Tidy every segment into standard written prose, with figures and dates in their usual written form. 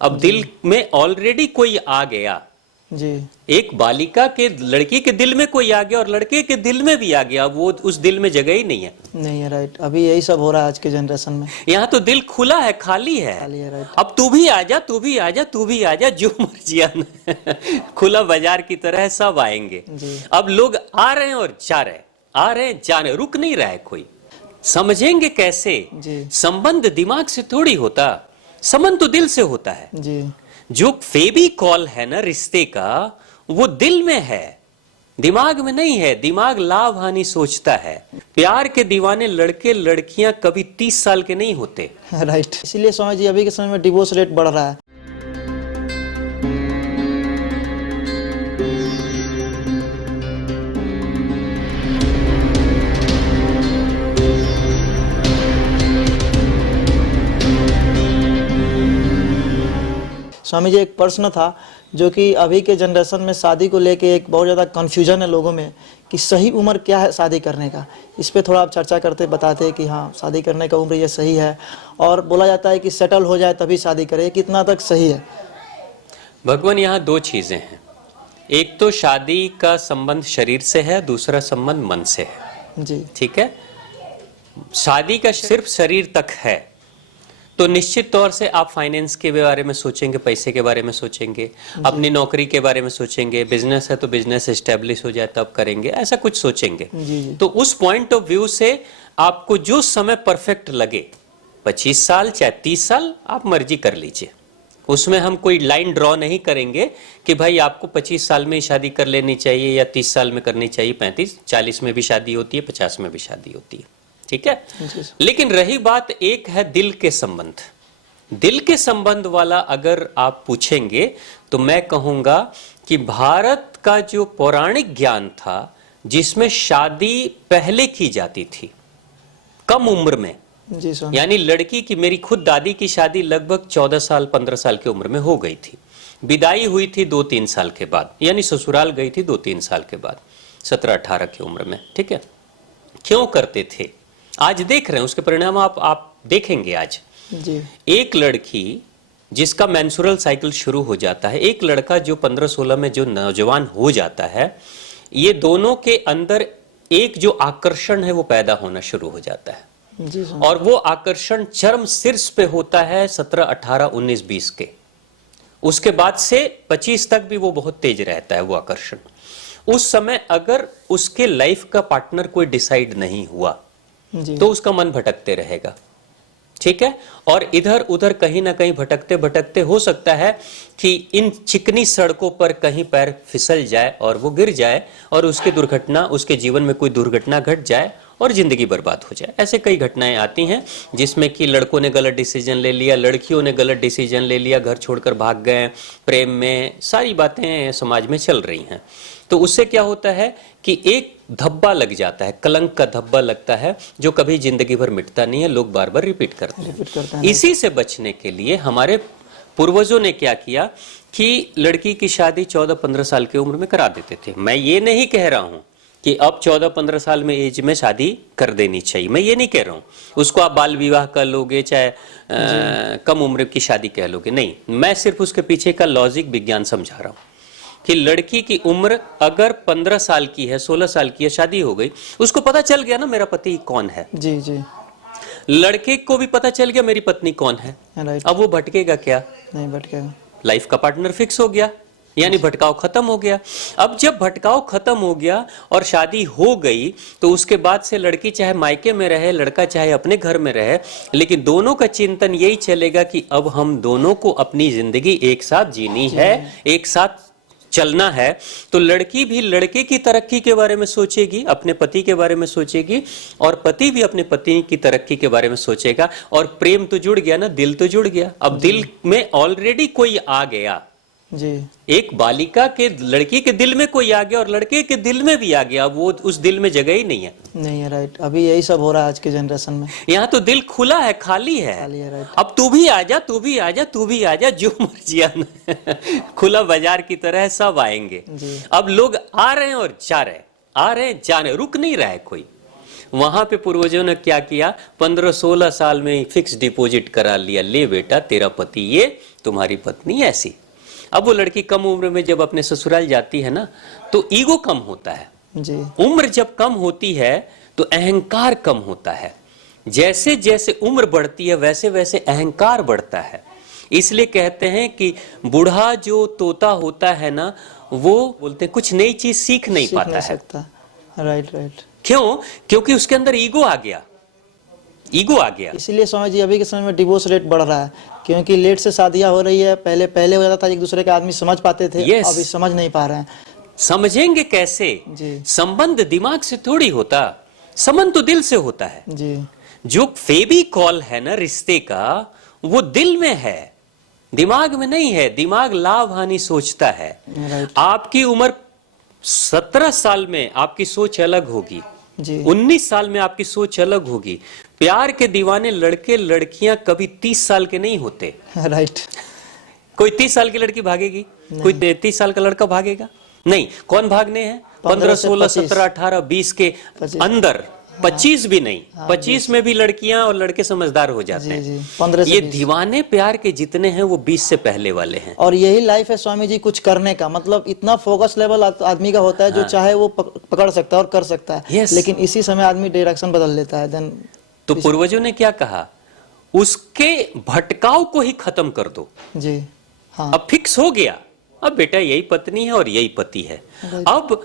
अब दिल में ऑलरेडी कोई आ गया जी। एक बालिका के लड़की के दिल में कोई आ गया और लड़के के दिल में भी आ गया, वो उस दिल में जगह ही नहीं है। नहीं है, राइट। अभी यही सब हो रहा है आज के जनरेशन में। यहाँ तो दिल खुला है, खाली है, राइट। अब तू भी आ जा, तू भी आ जा, तू भी आ जा, जो मर्जी आना खुला बाजार की तरह सब आएंगे जी। अब लोग आ रहे हैं और जा रहे हैं, आ रहे हैं, जा रहे हैं, रुक नहीं रहा है कोई। समझेंगे कैसे? जी। संबंध दिमाग से थोड़ी होता, संबंध तो दिल से होता है जी। जो फेविकॉल है ना रिश्ते का, वो दिल में है, दिमाग में नहीं है। दिमाग लाभ हानि सोचता है। प्यार के दीवाने लड़के लड़कियां कभी 30 साल के नहीं होते। राइट। इसीलिए स्वामी जी अभी के समय में डिवोर्स रेट बढ़ रहा है। स्वामी जी एक प्रश्न था जो कि अभी के जनरेशन में शादी को लेके एक बहुत ज़्यादा कन्फ्यूजन है लोगों में कि सही उम्र क्या है शादी करने का। इस पे थोड़ा आप चर्चा करते बताते कि हाँ शादी करने का उम्र ये सही है, और बोला जाता है कि सेटल हो जाए तभी शादी करे, कितना तक सही है? भगवान, यहाँ दो चीजें हैं। एक तो शादी का संबंध शरीर से है, दूसरा संबंध मन से है। जी। ठीक है। शादी का सिर्फ शरीर तक है तो निश्चित तौर से आप फाइनेंस के बारे में सोचेंगे, पैसे के बारे में सोचेंगे, अपनी नौकरी के बारे में सोचेंगे, बिजनेस है तो बिजनेस एस्टेब्लिश हो जाए तब करेंगे, ऐसा कुछ सोचेंगे। जी। तो उस पॉइंट ऑफ व्यू से आपको जो समय परफेक्ट लगे, 25 साल चाहे 30 साल, आप मर्जी कर लीजिए। उसमें हम कोई लाइन ड्रॉ नहीं करेंगे कि भाई आपको 25 साल में ही शादी कर लेनी चाहिए या 30 साल में करनी चाहिए, 35, 40 में भी शादी होती है, 50 में भी शादी होती है। ठीक है। लेकिन रही बात एक है दिल के संबंध। दिल के संबंध वाला अगर आप पूछेंगे तो मैं कहूंगा कि भारत का जो पौराणिक ज्ञान था जिसमें शादी पहले की जाती थी कम उम्र में, जी सर। यानी लड़की की, मेरी खुद दादी की शादी लगभग 14 साल 15 साल की उम्र में हो गई थी, विदाई हुई थी 2-3 साल के बाद, यानी ससुराल गई थी 2-3 साल के बाद, 17-18 की उम्र में। ठीक है। क्यों करते थे? आज देख रहे हैं उसके परिणाम, आप देखेंगे आज। जी। एक लड़की जिसका मेंस्ट्रुअल साइकिल शुरू हो जाता है, एक लड़का जो 15-16 में जो नौजवान हो जाता है, ये दोनों के अंदर एक जो आकर्षण है वो पैदा होना शुरू हो जाता है। जी सर। और वो आकर्षण चरम शीर्ष पे होता है 17, 18, 19, 20 के। उसके बाद से 25 तक भी वो बहुत तेज रहता है वो आकर्षण। उस समय अगर उसके लाइफ का पार्टनर कोई डिसाइड नहीं हुआ तो उसका मन भटकते रहेगा। ठीक है। और इधर उधर कहीं ना कहीं भटकते भटकते हो सकता है कि इन चिकनी सड़कों पर कहीं पैर फिसल जाए और वो गिर जाए और उसकी दुर्घटना, उसके जीवन में कोई दुर्घटना घट जाए और जिंदगी बर्बाद हो जाए। ऐसे कई घटनाएं आती हैं जिसमें कि लड़कों ने गलत डिसीजन ले लिया, लड़कियों ने गलत डिसीजन ले लिया, घर छोड़कर भाग गए, प्रेम में, सारी बातें समाज में चल रही हैं। तो उससे क्या होता है कि एक धब्बा लग जाता है, कलंक का धब्बा लगता है जो कभी जिंदगी भर मिटता नहीं है, लोग बार बार रिपीट करते हैं। इसी से बचने के लिए हमारे पूर्वजों ने क्या किया कि लड़की की शादी 14-15 साल की उम्र में करा देते थे। मैं ये नहीं कह रहा हूं कि अब 14-15 साल में एज में शादी कर देनी चाहिए, मैं ये नहीं कह रहा हूं। उसको आप बाल विवाह कर लोगे, चाहे कम उम्र की शादी कह लोगे, नहीं। मैं सिर्फ उसके पीछे का लॉजिक, विज्ञान समझा रहा हूं कि लड़की की उम्र अगर 15 साल की है, 16 साल की है, शादी हो गई, उसको पता चल गया ना मेरा पति कौन है। जी जी। लड़के को भी पता चल गया मेरी पत्नी कौन है। अब वो भटकेगा क्या? नहीं भटकेगा। लाइफ का पार्टनर फिक्स हो गया, यानी भटकाव खत्म हो गया। अब जब भटकाव खत्म हो गया और शादी हो गई तो उसके बाद से लड़की चाहे मायके में रहे, लड़का चाहे अपने घर में रहे, लेकिन दोनों का चिंतन यही चलेगा कि अब हम दोनों को अपनी जिंदगी एक साथ जीनी है, एक साथ चलना है। तो लड़की भी लड़के की तरक्की के बारे में सोचेगी, अपने पति के बारे में सोचेगी, और पति भी अपने पति की तरक्की के बारे में सोचेगा। और प्रेम तो जुड़ गया ना, दिल तो जुड़ गया। अब दिल में ऑलरेडी कोई आ गया। जी। एक बालिका के लड़की के दिल में कोई आ गया और लड़के के दिल में भी आ गया, वो उस दिल में जगह ही नहीं है। नहीं है, राइट। अभी यही सब हो रहा है आज के जनरेशन में। यहाँ तो दिल खुला है, खाली है, राइट। अब तू भी आ जा, तू भी आ जा, तू भी आ जा, जो मर्जी आना खुला बाजार की तरह सब आएंगे। अब लोग आ रहे हैं और जा रहे हैं, आ रहे हैं, जा रहे हैं, रुक नहीं रहा है कोई। वहां पे पूर्वजों ने क्या किया, 15-16 साल में फिक्स डिपॉजिट करा लिया, ले बेटा तेरा पति ये, तुम्हारी पत्नी ऐसी। अब वो लड़की कम उम्र में जब अपने ससुराल जाती है ना, तो ईगो कम होता है जी। उम्र जब कम होती है तो अहंकार कम होता है। जैसे जैसे उम्र बढ़ती है वैसे वैसे अहंकार बढ़ता है। इसलिए कहते हैं कि बूढ़ा जो तोता होता है ना, वो बोलते हैं कुछ नई चीज सीख नहीं पाता है। Right right. क्यों? क्योंकि उसके अंदर ईगो आ गया, ईगो आ गया। इसीलिए स्वामी जी अभी के समय में डिवोर्स रेट बढ़ रहा है, क्योंकि लेट से शादियां हो रही है। पहले हो जाता था एक दूसरे के आदमी समझ पाते थे, Yes. अभी समझ नहीं पा रहे हैं। समझेंगे कैसे? जी। संबंध दिमाग से थोड़ी होता, संबंध तो दिल से होता है। जी। जो फेविकॉल है ना रिश्ते का, वो दिल में है, दिमाग में नहीं है। दिमाग लाभ हानि सोचता है। राइट। आपकी उम्र 17 साल में आपकी सोच अलग होगी, जी। 19 साल में आपकी सोच अलग होगी। प्यार के दीवाने लड़के लड़कियां कभी 30 साल के नहीं होते। राइट। कोई 30 साल की लड़की भागेगी? कोई 33 साल का लड़का भागेगा? नहीं। कौन भागने हैं? 15, 16, 17, 18, 20 के अंदर। 25 भी नहीं, 25 में भी लड़कियां और लड़के समझदार हो जाते हैं। जी, 15 से ये 20। दीवाने प्यार के जितने हैं वो 20 से पहले वाले हैं। और यही लाइफ है स्वामी जी, कुछ करने का मतलब इतना फोकस लेवल आदमी का होता है, जो चाहे वो पकड़ सकता है और कर सकता है। Yes. लेकिन इसी समय आदमी डायरेक्शन बदल लेता है। देन तो पूर्वजों ने क्या कहा? उसके भटकाव को ही खत्म कर दो। जी। हाँ। अब फिक्स हो गया, अब बेटा यही पत्नी है और यही पति है। अब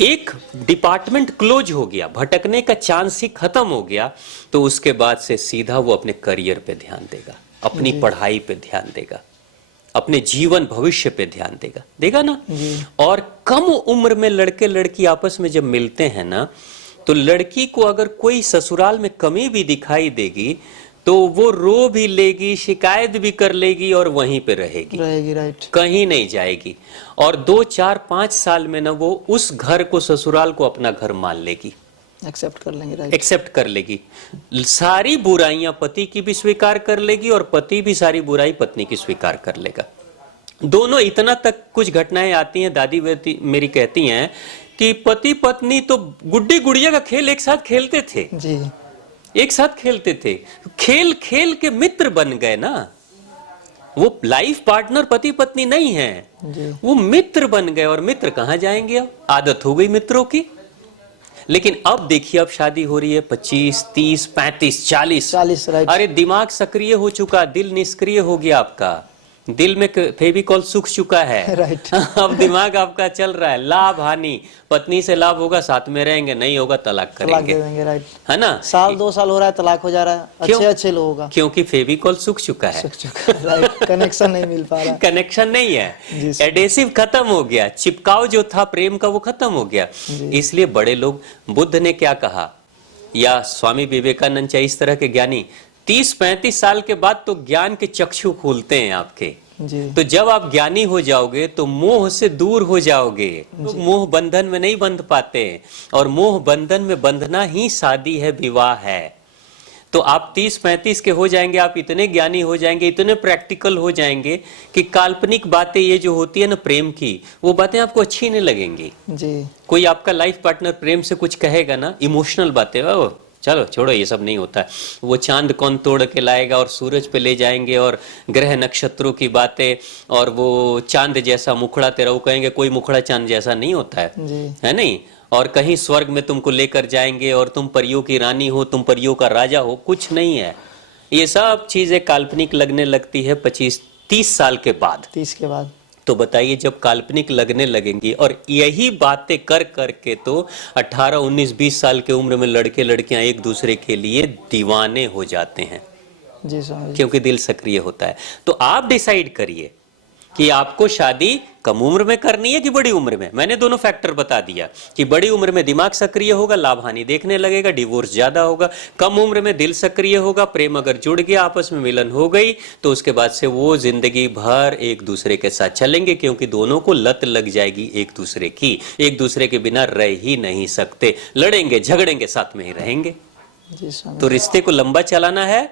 एक डिपार्टमेंट क्लोज हो गया, भटकने का चांस ही खत्म हो गया। तो उसके बाद से सीधा वो अपने करियर पे ध्यान देगा, अपनी पढ़ाई पे ध्यान देगा, अपने जीवन भविष्य पे ध्यान देगा ना। और कम उम्र में लड़के लड़की आपस में जब मिलते हैं ना, तो लड़की को अगर कोई ससुराल में कमी भी दिखाई देगी तो वो रो भी लेगी, शिकायत भी कर लेगी और वहीं पे रहेगी। राइट। कहीं नहीं जाएगी। और 2, 4, 5 साल में ना वो उस घर को, ससुराल को अपना घर मान लेगी, एक्सेप्ट कर लेंगे। राइट। एक्सेप्ट कर लेगी। सारी बुराइयां पति की भी स्वीकार कर लेगी और पति भी सारी बुराई पत्नी की स्वीकार कर लेगा। दोनों इतना तक कुछ घटनाएं आती हैं, दादी मेरी कहती हैं कि पति पत्नी तो गुड्डी गुड़िया का खेल एक साथ खेलते थे जी। एक साथ खेलते थे, खेल खेल के मित्र बन गए ना। वो लाइफ पार्टनर पति पत्नी नहीं है, वो मित्र बन गए। और मित्र कहां जाएंगे? अब आदत हो गई मित्रों की। लेकिन अब देखिए, अब शादी हो रही है 25, 30, 35, 40। राइट। अरे दिमाग सक्रिय हो चुका, दिल निष्क्रिय हो गया आपका। दिल में फेविकॉल सूख चुका है। राइट। अब दिमाग आपका चल रहा है लाभ हानि। पत्नी से लाभ होगा साथ में रहेंगे, नहीं होगा तलाक करेंगे। राइट। है ना? 1-2 साल हो रहा है, तलाक हो जा रहा है। अच्छे लोगों का, क्योंकि फेविकॉल सूख चुका है। राइट। कनेक्शन नहीं मिल पा रहा, कनेक्शन नहीं है, एडेसिव खत्म हो गया, चिपकाव जो था प्रेम का वो खत्म हो गया। इसलिए बड़े लोग, बुद्ध ने क्या कहा, या स्वामी विवेकानंद चाहे इस तरह के ज्ञानी, 30-35 साल के बाद तो ज्ञान के चक्षु खुलते हैं आपके। तो जब आप ज्ञानी हो जाओगे तो मोह से दूर हो जाओगे। तो मोह बंधन में नहीं बंध पाते, और मोह बंधन में बंधना ही शादी है, विवाह है। तो आप 30-35 के हो जाएंगे, आप इतने ज्ञानी हो जाएंगे, इतने प्रैक्टिकल हो जाएंगे कि काल्पनिक बातें ये जो होती है ना प्रेम की, वो बातें आपको अच्छी नहीं लगेंगी जी। कोई आपका लाइफ पार्टनर प्रेम से कुछ कहेगा ना, इमोशनल बातें, ओ चलो छोड़ो ये सब नहीं होता है, वो चांद कौन तोड़ के लाएगा और सूरज पे ले जाएंगे, और ग्रह नक्षत्रों की बातें, और वो चांद जैसा मुखड़ा तेरा, वो कहेंगे कोई मुखड़ा चांद जैसा नहीं होता है नहीं। और कहीं स्वर्ग में तुमको लेकर जाएंगे और तुम परियों की रानी हो, तुम परियों का राजा हो, कुछ नहीं है। ये सब चीजें काल्पनिक लगने लगती है 25-30 साल के बाद। 30 के बाद तो बताइए जब काल्पनिक लगने लगेंगी, और यही बातें कर करके तो 18, 19, 20 साल के उम्र में लड़के लड़कियां एक दूसरे के लिए दीवाने हो जाते हैं जी, क्योंकि दिल सक्रिय होता है। तो आप डिसाइड करिए कि आपको शादी कम उम्र में करनी है कि बड़ी उम्र में। मैंने दोनों फैक्टर बता दिया कि बड़ी उम्र में दिमाग सक्रिय होगा, लाभ हानि देखने लगेगा, डिवोर्स ज्यादा होगा। कम उम्र में दिल सक्रिय होगा, प्रेम अगर जुड़ गया, आपस में मिलन हो गई, तो उसके बाद से वो जिंदगी भर एक दूसरे के साथ चलेंगे, क्योंकि दोनों को लत लग जाएगी एक दूसरे की, एक दूसरे के बिना रह ही नहीं सकते, लड़ेंगे झगड़ेंगे साथ में ही रहेंगे। तो रिश्ते को लंबा चलाना है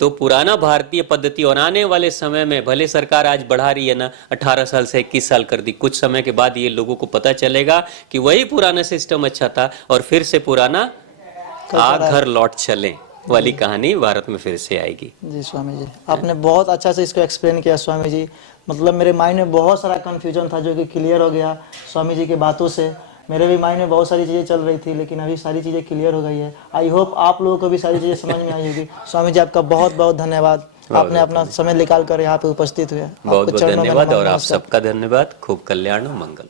तो पुराना भारतीय पद्धति, और आने वाले समय में भले सरकार आज बढ़ा रही है ना 18 साल से 21 साल कर दी, कुछ समय के बाद ये लोगों को पता चलेगा कि वही पुराना सिस्टम अच्छा था और फिर से पुराना आ घर लौट चलें वाली कहानी भारत में फिर से आएगी। जी स्वामी जी, आपने बहुत अच्छा से इसको एक्सप्लेन किया स्वामी जी। मतलब मेरे माइंड में बहुत सारा कन्फ्यूजन था जो कि क्लियर हो गया स्वामी जी की बातों से। मेरे भी माइंड में बहुत सारी चीज़ें चल रही थी, लेकिन अभी सारी चीज़ें क्लियर हो गई है। आई होप आप लोगों को भी सारी चीज़ें समझ में आई होगी। स्वामी जी आपका बहुत बहुत धन्यवाद, आपने अपना समय निकाल कर यहाँ पे उपस्थित हुए। बहुत बहुत धन्यवाद और आप सबका धन्यवाद। खूब कल्याण हो, मंगल।